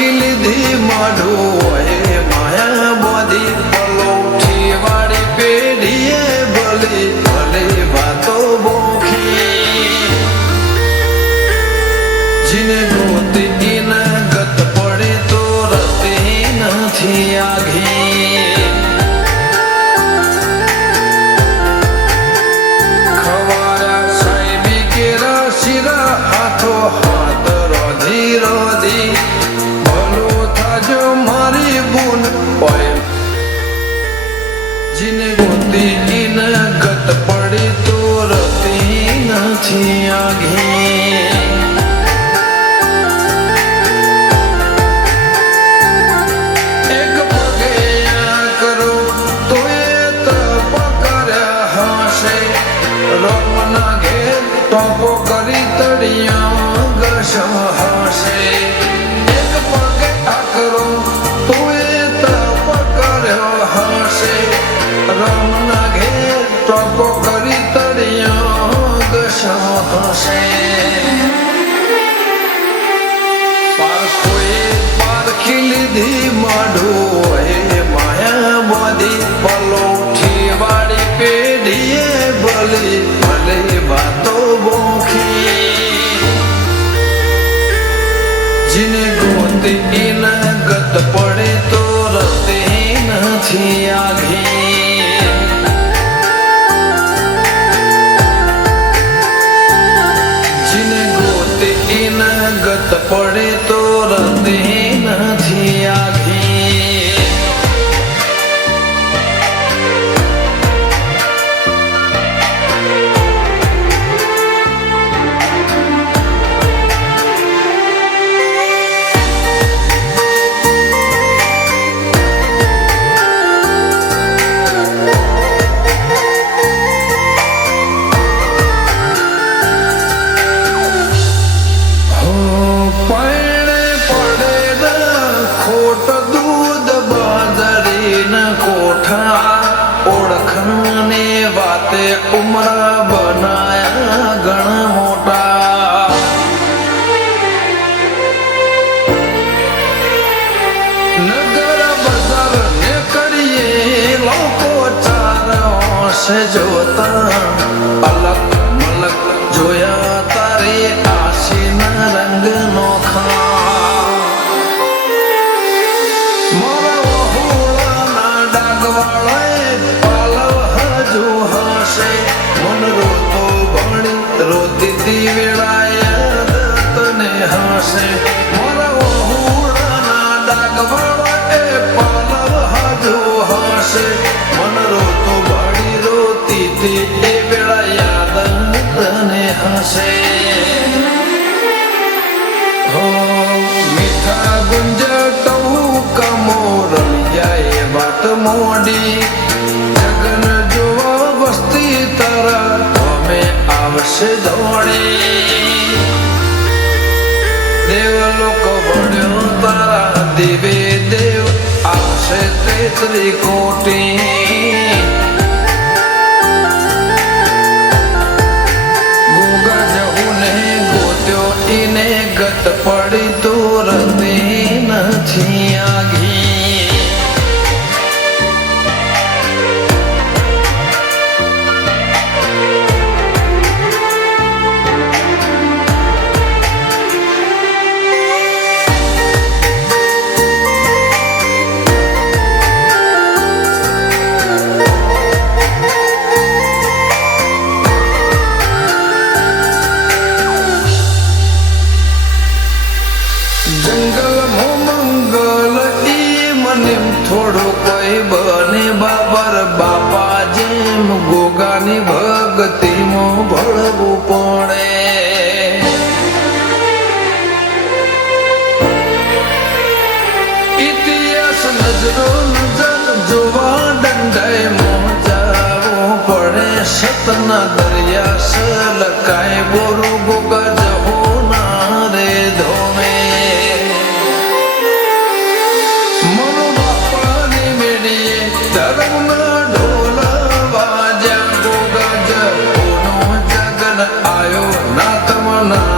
પારખી લીધી માઢું એ માયા બોધી પલોઠી વાળી પેઢીએ ભલી ભલી વાતો બોખી જીને ગોતી ન ગત પડે તો રતી નથી આઘી ખવારા સાહેબી કેરા શિરા હાથો હાથ રોધી રોધી ભલો થાજો મારી બુન ઓય જીને ગોતી ન ગત પડે તો રતી નથી આઘી ટોપો કરી તળિયા ગશમ હશે એક પગે આકરો તુએ તપ કર્યો હશે રમના ઘેર ટોપો કરી તળિયા ગશમ હશે પારખોએ પારખી લીધી માઢું એ માયા બોધી પલોઠી વાળી પેઢીએ ભલી ભલી વાતો જીને ગોતી ન ગત પડે તો રતે નથી આઘી જીને ગોતી ન ગત પડે તો રતે નથી આઘી ઓળખને વાતે ઉમરા બનાયા ઘણા મોટા નગર બજાર ને કરીએ લોકો ચાર છે જોતા અલગ મલક જોયા તારે આશીના રંગ નોખા રોતી વેળાયા તને હશે મારા હુડાના ડાગવાળા એ પાલવ હાજો હશે મન રોતો વાળી રોતી એ વેળા યાદ તને હશે હો મીઠા ગુંજટવું કમોર જાય વાત મોડી જગન જોવા વસ્તી તારા આવશે દોડી દેવ લોકો ભણ્યો તારા દેવે દેવ આવશે 33 કોટી ગોગા જહુને ગોત્યો ઈને ગત પડી તો રતી નથી આઘી થોડો કોઈ બને બાબર બાપા જેમ ગોગાની ભક્તિમાં ભળવું પડે ઇતિહાસ નજરો નજર જોવા દંડાઈ મોજાવું પડે સતના દરિયા સલકાય બોરું ગોગા જહો ના રે ધોમે ધર્મના ઢોલ વાજ્યા ગોગા જહોનો જગન આયો નાથ મના